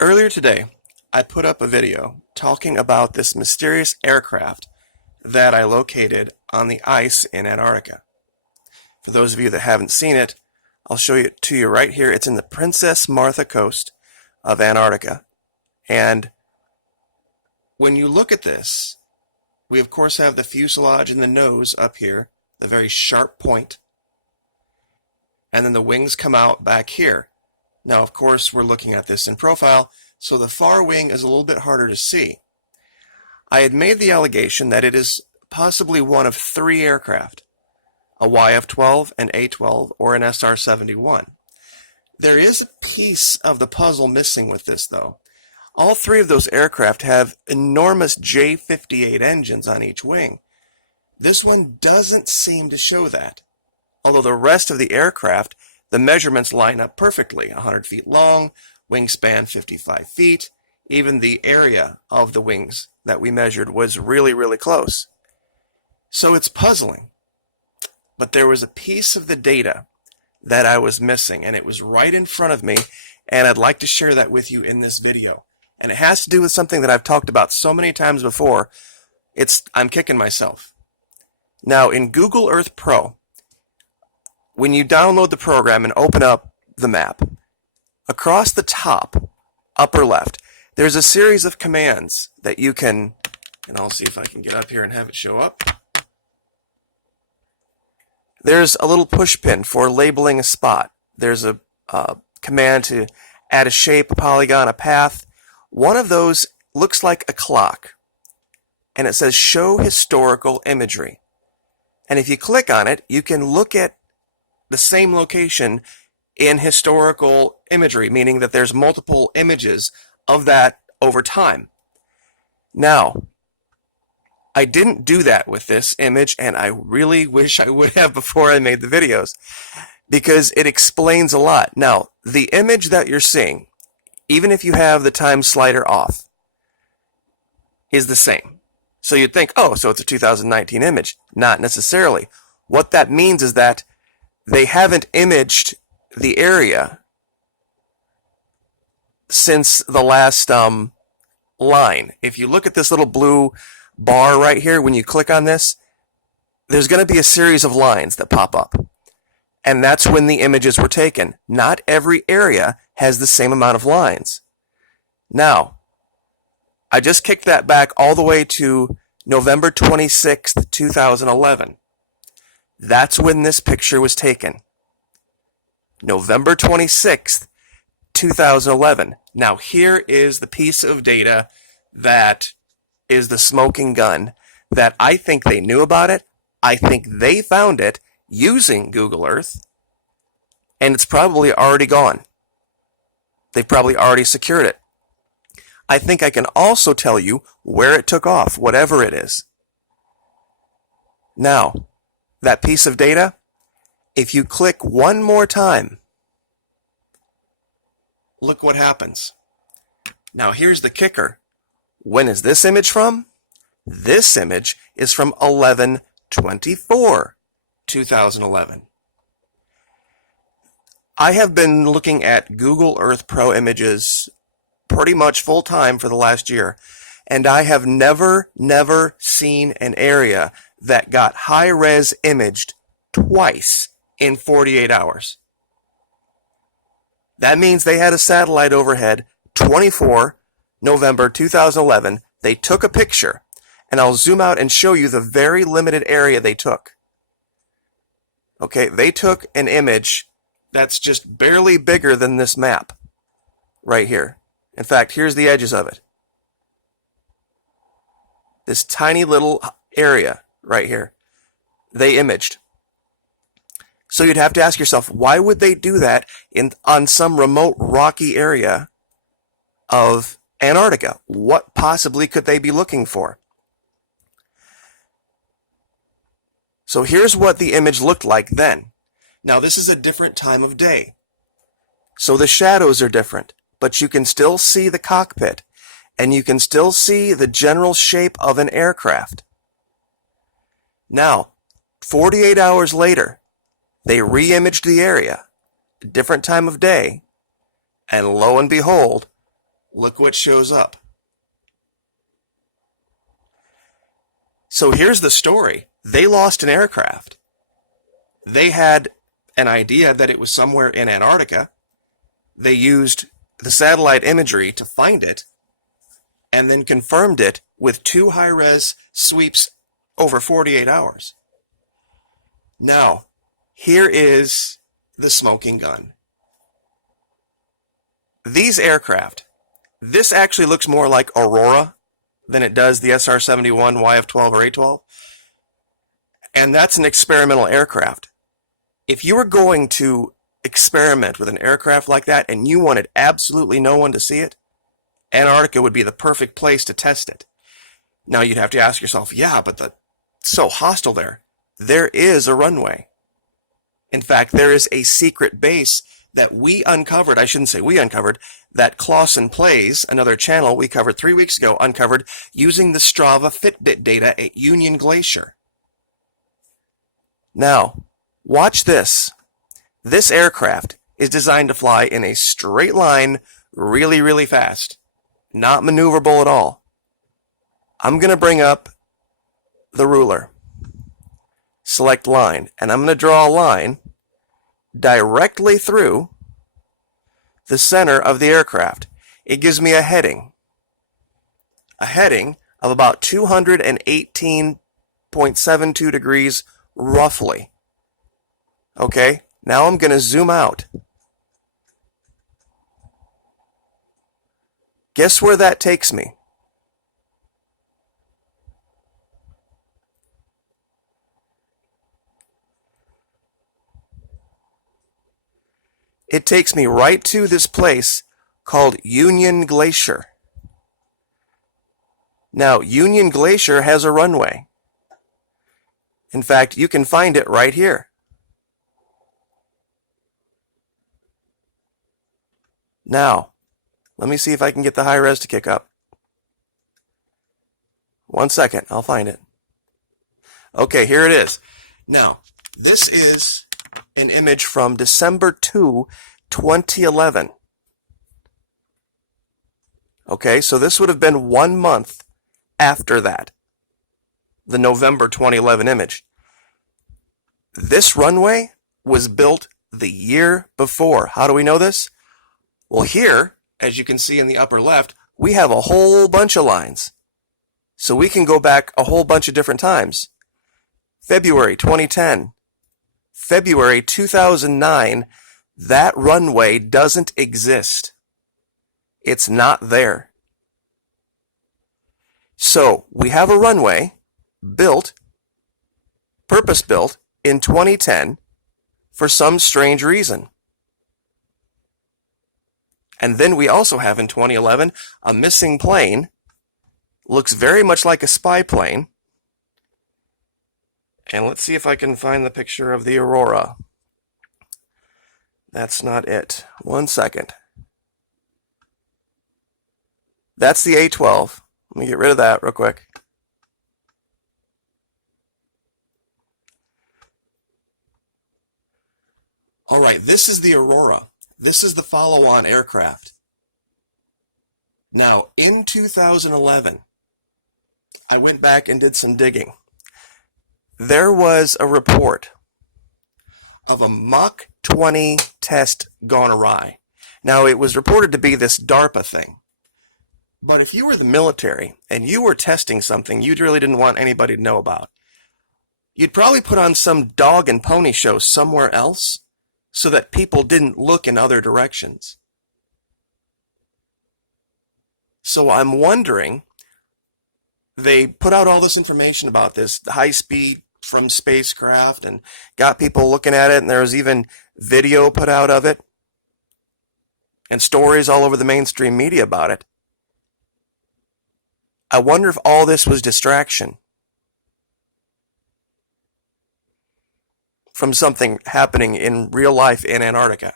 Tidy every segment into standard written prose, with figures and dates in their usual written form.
Earlier today, I put up a video talking about this mysterious aircraft that I located on the ice in Antarctica. For those of you that haven't seen it, I'll show it to you right here. It's in the Princess Martha coast of Antarctica. And when you look at this, we of course have the fuselage and the nose up here, the very sharp point. And then the wings come out back here. Now, of course, we're looking at this in profile, so the far wing is a little bit harder to see. I had made the allegation that it is possibly one of three aircraft, a YF-12, an A-12, or an SR-71. There is a piece of the puzzle missing with this, though. All three of those aircraft have enormous J-58 engines on each wing. This one doesn't seem to show that, although the rest of the aircraft, the measurements line up perfectly, 100 feet long, wingspan 55 feet. Even the area of the wings that we measured was really, really close. So it's puzzling. But there was a piece of the data that I was missing, and it was right in front of me, and I'd like to share that with you in this video. And it has to do with something that I've talked about so many times before. I'm kicking myself. Now, in Google Earth Pro, when you download the program and open up the map, across the top, upper left, there's a series of commands that you can, and I'll see if I can get up here and have it show up. There's a little push pin for labeling a spot. There's a command to add a shape, a polygon, a path. One of those looks like a clock, and it says show historical imagery. And if you click on it, you can look at the same location in historical imagery, meaning that there's multiple images of that over time. Now, I didn't do that with this image, and I really wish I would have before I made the videos, because it explains a lot. Now, the image that you're seeing, even if you have the time slider off, is the same. So you'd think, oh, so it's a 2019 image. Not necessarily. What that means is that they haven't imaged the area since the last line. If you look at this little blue bar right here, when you click on this, there's going to be a series of lines that pop up. And that's when the images were taken. Not every area has the same amount of lines. Now, I just kicked that back all the way to November 26th, 2011. That's when this picture was taken. November 26th, 2011. Now here is the piece of data that is the smoking gun that I think they knew about it. I think they found it using Google Earth, and it's probably already gone. They've probably already secured it. I think I can also tell you where it took off, whatever it is. Now, that piece of data, if you click one more time, look what happens. Now here's the kicker. When is this image from? This image is from 11/24/2011. I have been looking at Google Earth Pro images pretty much full time for the last year, and I have never seen an area that got high-res imaged twice in 48 hours. That means they had a satellite overhead, 24 November 2011. They took a picture, and I'll zoom out and show you the very limited area they took. Okay, they took an image that's just barely bigger than this map right here. In fact, here's the edges of it. This tiny little area right here, they imaged. So you'd have to ask yourself, why would they do that on some remote rocky area of Antarctica? What possibly could they be looking for? So here's what the image looked like then. Now this is a different time of day, so the shadows are different, but you can still see the cockpit, and you can still see the general shape of an aircraft. Now, 48 hours later, they re-imaged the area, a different time of day, and lo and behold, Look what shows up. So here's the story. They lost an aircraft. They had an idea that it was somewhere in Antarctica. They used the satellite imagery to find it and then confirmed it with 2 high-res sweeps over 48 hours. Now, here is the smoking gun. These aircraft, this actually looks more like Aurora than it does the SR-71, YF-12, or A-12. And that's an experimental aircraft. If you were going to experiment with an aircraft like that and you wanted absolutely no one to see it, Antarctica would be the perfect place to test it. Now you'd have to ask yourself, yeah, but it's so hostile there. There is a runway. In fact, there is a secret base that we uncovered, I shouldn't say we uncovered, that Clausen Plays, another channel we covered 3 weeks ago, uncovered using the Strava Fitbit data at Union Glacier. Now, watch this. This aircraft is designed to fly in a straight line really, really fast. Not maneuverable at all. I'm going to bring up the ruler. Select line. And I'm going to draw a line directly through the center of the aircraft. It gives me a heading. A heading of about 218.72 degrees roughly. Okay, now I'm going to zoom out. Guess where that takes me? It takes me right to this place called Union Glacier. Now, Union Glacier has a runway. In fact, you can find it right here. Now, let me see if I can get the high res to kick up. 1 second, I'll find it. Okay, here it is. Now, this is an image from December 2, 2011. Okay, so this would have been 1 month after that, the November 2011 image. This runway was built the year before. How do we know this? Well, here, as you can see in the upper left, we have a whole bunch of lines. So we can go back a whole bunch of different times. February 2010, February 2009, that runway doesn't exist. It's not there. So we have a runway built, purpose-built, in 2010 for some strange reason. And then we also have in 2011 a missing plane. Looks very much like a spy plane. And let's see if I can find the picture of the Aurora. That's not it. 1 second. That's the A-12. Let me get rid of that real quick. All right, this is the Aurora. This is the follow-on aircraft. Now, in 2011, I went back and did some digging. There was a report of a Mach 20 test gone awry. Now, it was reported to be this DARPA thing. But if you were the military and you were testing something you really didn't want anybody to know about, you'd probably put on some dog and pony show somewhere else so that people didn't look in other directions. So I'm wondering, they put out all this information about this, the high speed from spacecraft, and got people looking at it, and there was even video put out of it, and stories all over the mainstream media about it. I wonder if all this was distraction from something happening in real life in Antarctica.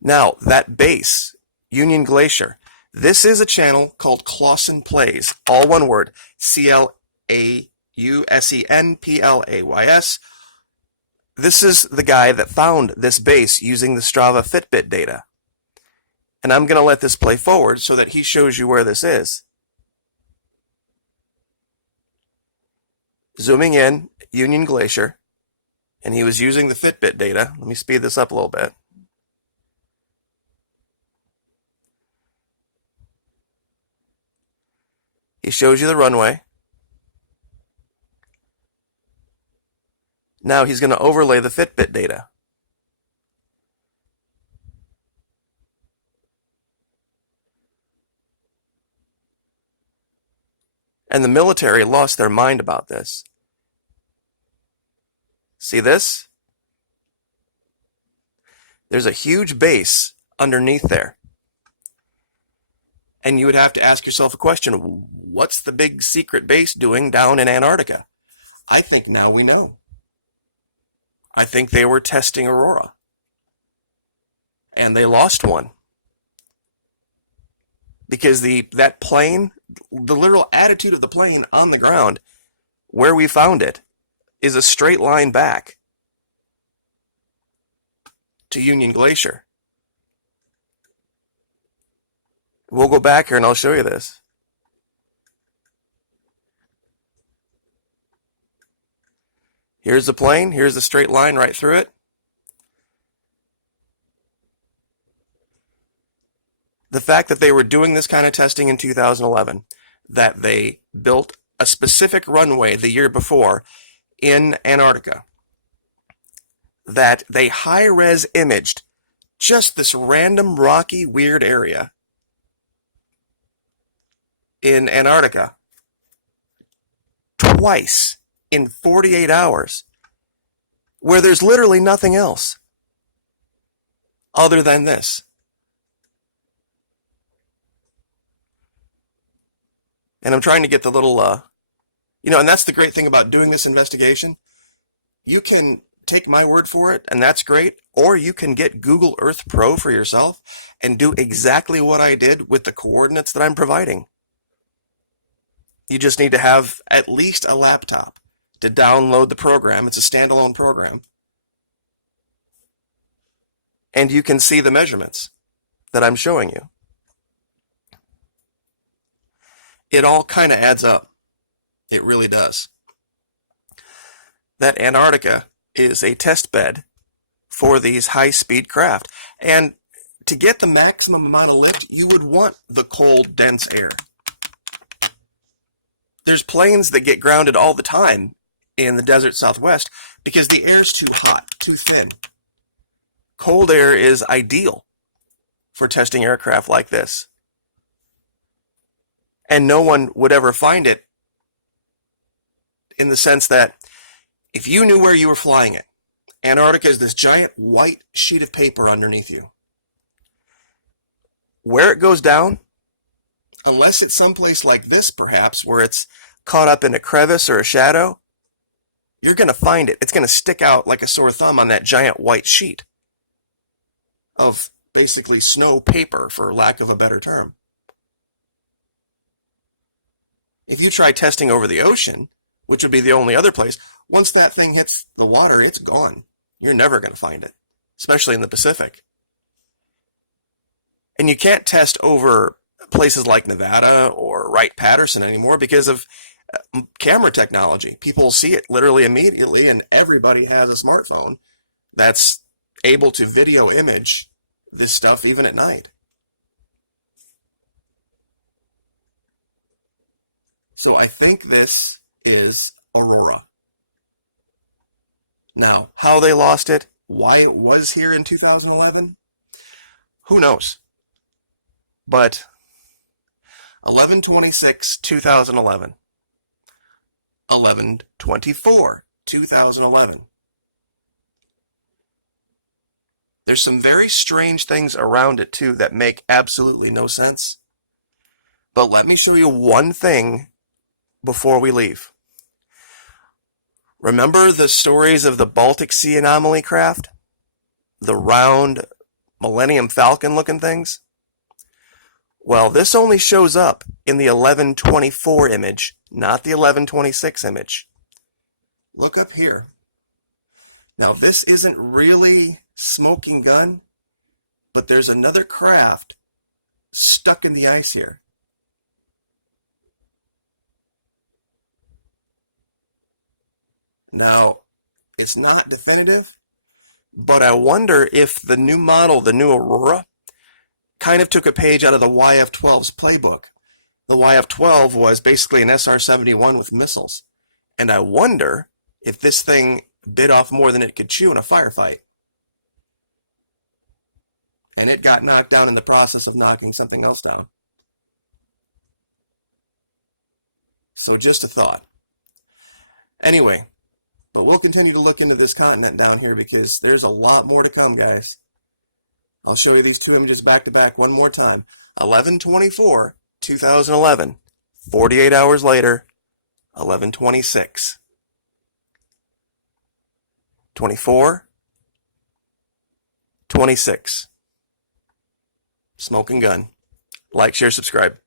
Now, that base, Union Glacier, this is a channel called Clausen Plays, all one word, C-L-A-U-S-E-N-P-L-A-Y-S. This is the guy that found this base using the Strava Fitbit data. And I'm going to let this play forward so that he shows you where this is. Zooming in, Union Glacier, and he was using the Fitbit data. Let me speed this up a little bit. He shows you the runway. Now he's going to overlay the Fitbit data. And the military lost their mind about this. See this? There's a huge base underneath there. And you would have to ask yourself a question, what's the big secret base doing down in Antarctica? I think now we know. I think they were testing Aurora. And they lost one. Because that plane, the literal attitude of the plane on the ground, where we found it, is a straight line back to Union Glacier. We'll go back here and I'll show you this. Here's the plane. Here's the straight line right through it. The fact that they were doing this kind of testing in 2011, that they built a specific runway the year before in Antarctica, that they high-res imaged just this random rocky weird area in Antarctica twice in 48 hours, where there's literally nothing else other than this. And I'm trying to get the little, and that's the great thing about doing this investigation. You can take my word for it, and that's great, or you can get Google Earth Pro for yourself and do exactly what I did with the coordinates that I'm providing. You just need to have at least a laptop to download the program. It's a standalone program. And you can see the measurements that I'm showing you. It all kind of adds up. It really does. That Antarctica is a test bed for these high-speed craft. And to get the maximum amount of lift, you would want the cold, dense air. There's planes that get grounded all the time in the desert Southwest because the air's too hot, too thin. Cold air is ideal for testing aircraft like this. And no one would ever find it, in the sense that if you knew where you were flying it, Antarctica is this giant white sheet of paper underneath you. Where it goes down, unless it's someplace like this perhaps, where it's caught up in a crevice or a shadow, you're going to find it. It's going to stick out like a sore thumb on that giant white sheet of basically snow paper, for lack of a better term. If you try testing over the ocean, which would be the only other place, once that thing hits the water, it's gone. You're never going to find it, especially in the Pacific. And you can't test over places like Nevada or Wright-Patterson anymore because of camera technology. People see it literally immediately, and everybody has a smartphone that's able to video image this stuff even at night. So I think this is Aurora. Now, how they lost it, why it was here in 2011, who knows? But 11/26/2011, 11/24/2011. There's some very strange things around it too that make absolutely no sense. But let me show you one thing before we leave. Remember the stories of the Baltic Sea anomaly craft? The round Millennium Falcon looking things? Well, this only shows up in the 11/24 image, not the 11/26 image. Look up here. Now, this isn't really smoking gun, but there's another craft stuck in the ice here. Now, it's not definitive, but I wonder if the new model, the new Aurora, kind of took a page out of the YF-12's playbook. The YF-12 was basically an SR-71 with missiles. And I wonder if this thing bit off more than it could chew in a firefight. And it got knocked down in the process of knocking something else down. So just a thought. Anyway, but we'll continue to look into this continent down here because there's a lot more to come, guys. I'll show you these two images back to back one more time. 11/24/2011. 48 hours later, 11/26. 24, 26. Smoking gun. Like, share, subscribe.